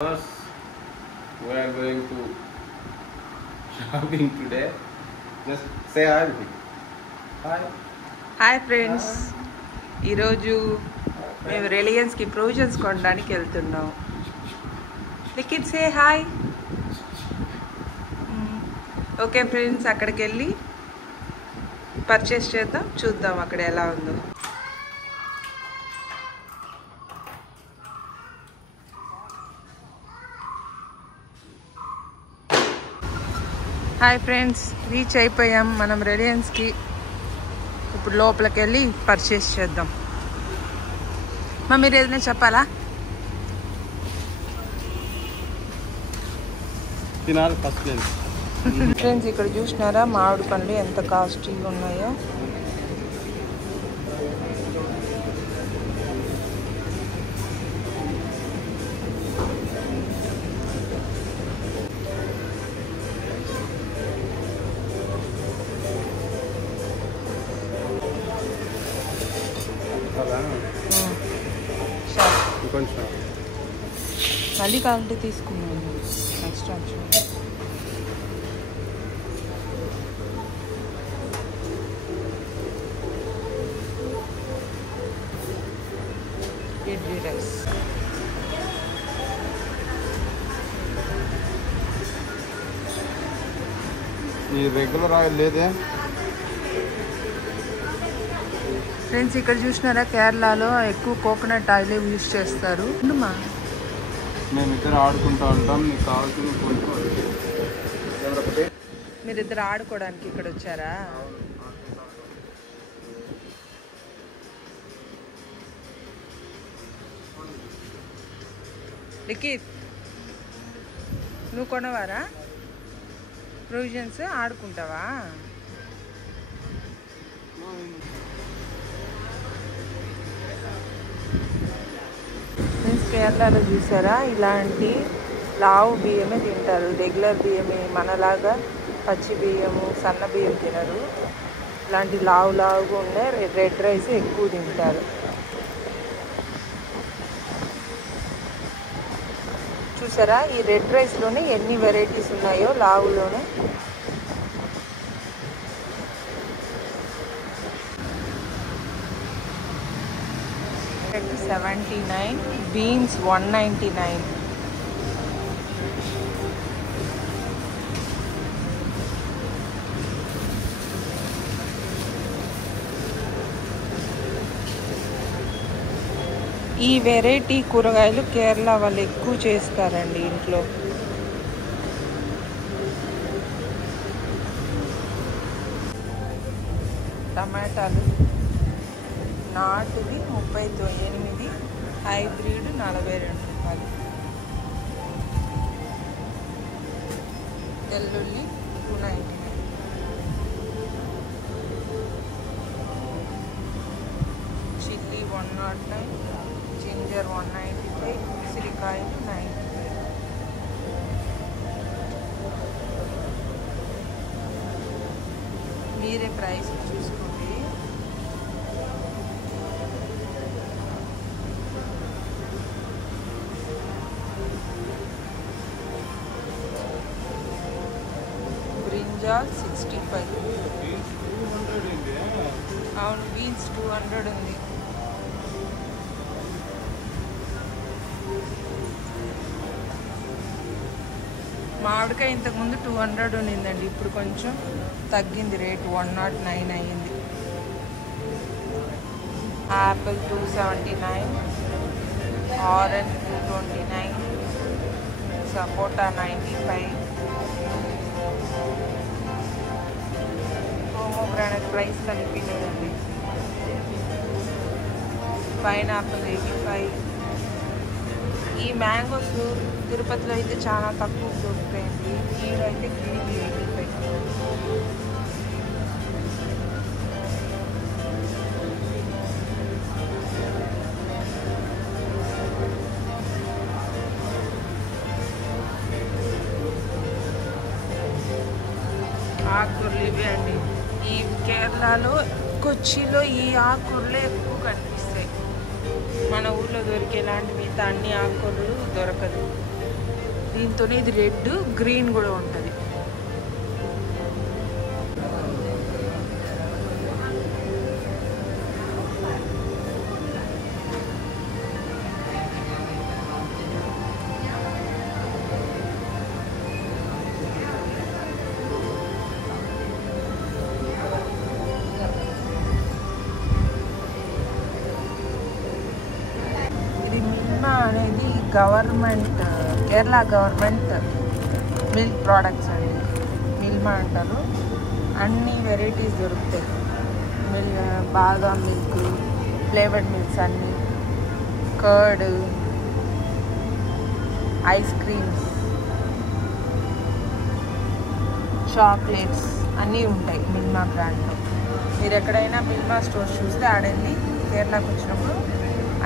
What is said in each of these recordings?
Us, we are going to shopping today. Just say hi. Hi. Hi friends, ఈరోజు మేము రిలయన్స్కి provisions కొనడానికి వెళ్తున్నాం. Likhith say hi. Okay friends, అక్కడికి వెళ్ళి పర్చేస్ చేద్దాం, చూద్దాం అక్కడ ఎలా ఉందో. హాయ్ ఫ్రెండ్స్, రీచ్ అయిపోయాం మనం రిలయన్స్కి. ఇప్పుడు లోపలికి వెళ్ళి పర్చేస్ చేద్దాం. మీరు ఏదైనా చెప్పాలా? ఫ్రెండ్స్, ఇక్కడ చూసినారా మామిడి పండ్లు ఎంత కాస్ట్లీగా ఉన్నాయో. మళ్ళీ కావాలంటే తీసుకున్నాను next option. Idli rice. Regular oil లేదే ఫ్రెండ్స్, ఇక్కడ చూసినారా కేరళలో ఎక్కువ కోకోనట్ ఆయిల్ యూజ్ చేస్తారు. మేమిద్దరు ఆడుకుంటూ ఉంటాం. నీకు కావాల్సిన మీరిద్దరు ఆడుకోవడానికి ఇక్కడ వచ్చారా? లిఖిత్, నువ్వు కొనవారా ప్రొవిజన్స్? ఆడుకుంటావా? కేరళలో చూసారా ఇలాంటి లావు బియ్యమే తింటారు. రెగ్యులర్ బియ్యమే, మనలాగా పచ్చి బియ్యము సన్న బియ్యం తినరు. ఇలాంటి లావుగా ఉండే రెడ్ రైస్ ఎక్కువ తింటారు. చూసారా ఈ రెడ్ రైస్లోనే ఎన్ని వెరైటీస్ ఉన్నాయో లావులోనే. $79, బీన్స్ $199. ఈ వెరైటీ కూరగాయలు కేరళ వాళ్ళు ఎక్కువ చేస్తారండి ఇంట్లో. టమాటాలు నాటుది 38, హైబ్రిడ్ $42. వెల్లుల్లి $299. చిల్లీ $109, జింజర్ $195, ఉసిరికాయలు $95. మీరే ప్రైస్ చూసుకోండి. బ్రింజాల్ $65. అవును, బీన్స్ $200 ఉంది. మామిడికాయ ఇంతకుముందు $200 ఉన్నిందండి, ఇప్పుడు కొంచెం తగ్గింది రేటు, $109 అయ్యింది. యాపిల్ $279, ఆరెంజ్ $229, సపోటా $95, పోమోగ్రానైట్ ప్రైస్ కనిపించలేదండి. పైనాపిల్ $85. ఈ మ్యాంగోస్ తిరుపతిలో అయితే చాలా తక్కువ దొరుకుతాయండి. ఈడైతే కిలోకి $85. ఆకుకూరలు ఇవే అండి. ఈ కేరళలో కొచ్చిలో ఈ ఆకుకూరలే ఎక్కువ కనిపిస్తాయి. మన ఊర్లో దొరికేలాంటి మిగతా అన్ని ఆకుకూరలు దొరకదు. దీంతోనే ఇది రెడ్ గ్రీన్ కూడా ఉంటుంది. అనేది government, Kerala government milk products అండి. మిల్మా అంటారు. అన్ని వెరైటీస్ దొరుకుతాయి. బాదాం మిల్క్, ఫ్లేవర్డ్ మిల్క్స్ అన్నీ, కర్డ్, ఐస్ క్రీమ్స్, చాక్లెట్స్ అన్నీ ఉంటాయి మిల్మా బ్రాండ్లో. మీరు ఎక్కడైనా మిల్మా స్టోర్స్ చూస్తే ఆడండి. కేరళకు వచ్చినప్పుడు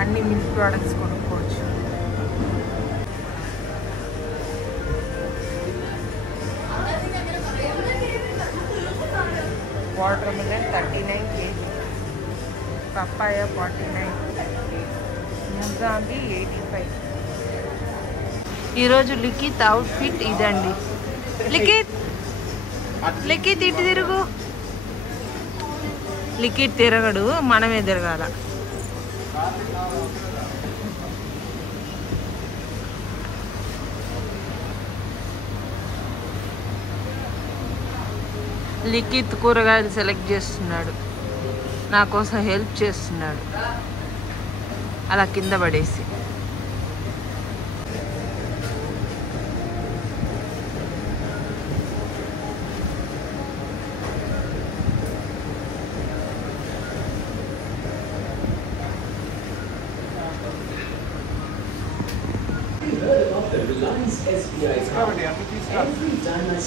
అన్ని మిల్క్ ప్రోడక్ట్స్ కొనుక్కోవచ్చు. Water melon 39 kg, papaya 49, ముజాంబి 85. ఈరోజు లిఖిత్ అవుట్ఫిట్ ఇదండి. లిఖిత్ ఇటు తిరుగు. లిఖిత్ తిరగడు, మనమే తిరగాల. లిఖిత్ కూరగాయలు సెలెక్ట్ చేస్తున్నాడు, నా కోసం హెల్ప్ చేస్తున్నాడు అలా కింద పడేసి.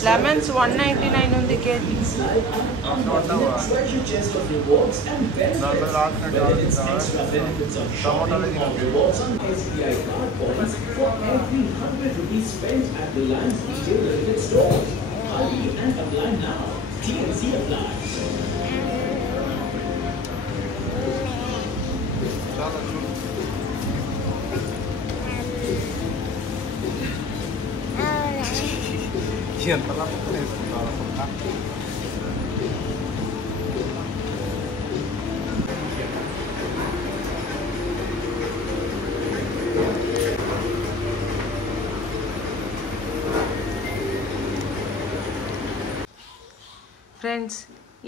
లెమన్స్ 199 ఉంది కేజీ. ఫ్రెండ్స్,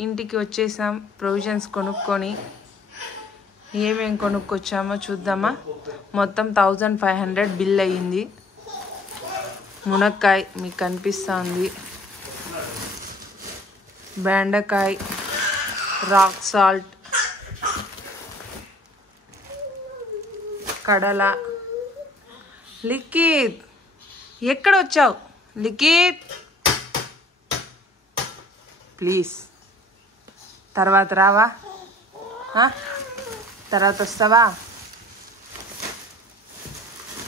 ఇంటికి వచ్చేసాం. ప్రొవిజన్స్ కొనుక్కొని ఏమేం కొనుక్కొచ్చామో చూద్దామా. మొత్తం 1500 బిల్ అయ్యింది. మునక్కాయ మీకు కనిపిస్తుంది, బెండకాయ, రాక్ సాల్ట్, కడల. లిఖిత్ ఎక్కడ వచ్చావు? లిఖిత్ ప్లీజ్ తర్వాత రావా? తర్వాత వస్తావా?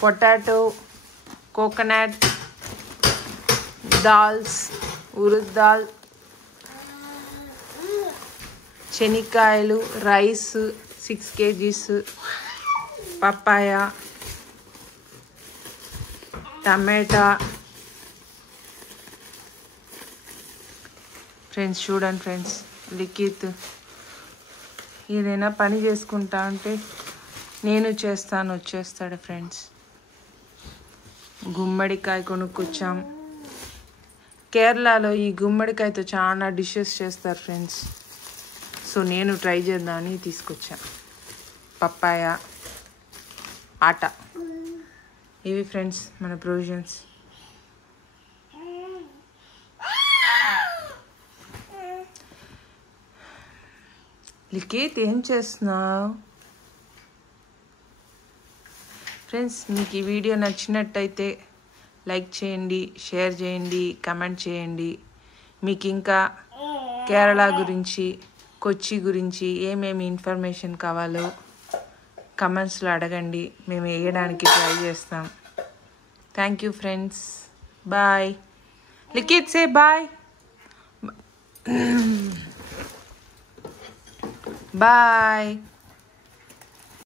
పొటాటో, కోకోనట్, దాల్స్, ఉరుద్ దాల్, శనక్కాయలు, రైస్ 6 kgs, పప్పాయ, టమాటా. ఫ్రెండ్స్ చూడండి ఫ్రెండ్స్, లిఖిత్ ఏదైనా పని చేసుకుంటా అంటే నేను చేస్తాను వచ్చేస్తాడు. ఫ్రెండ్స్ గుమ్మడికాయ కొనుక్కొచ్చాం. కేరళలో ఈ గుమ్మడికాయతో చాలా డిషెస్ చేస్తారు ఫ్రెండ్స్. సో నేను ట్రై చేద్దామని తీసుకొచ్చా. పప్పాయ, ఆట. ఇవి ఫ్రెండ్స్ మన ప్రొవిజన్స్. లిఖిత్ ఏం చేస్తున్నావు? ఫ్రెండ్స్ మీకు ఈ వీడియో నచ్చినట్టయితే లైక్ చేయండి, షేర్ చేయండి, కమెంట్ చేయండి. మీకు ఇంకా కేరళ గురించి, కొచ్చి గురించి ఏమేమి ఇన్ఫర్మేషన్ కావాలో కమెంట్స్లో అడగండి. మేము వేయడానికి ట్రై చేస్తాం. Thank you friends. Bye. Likhith say bye. Bye.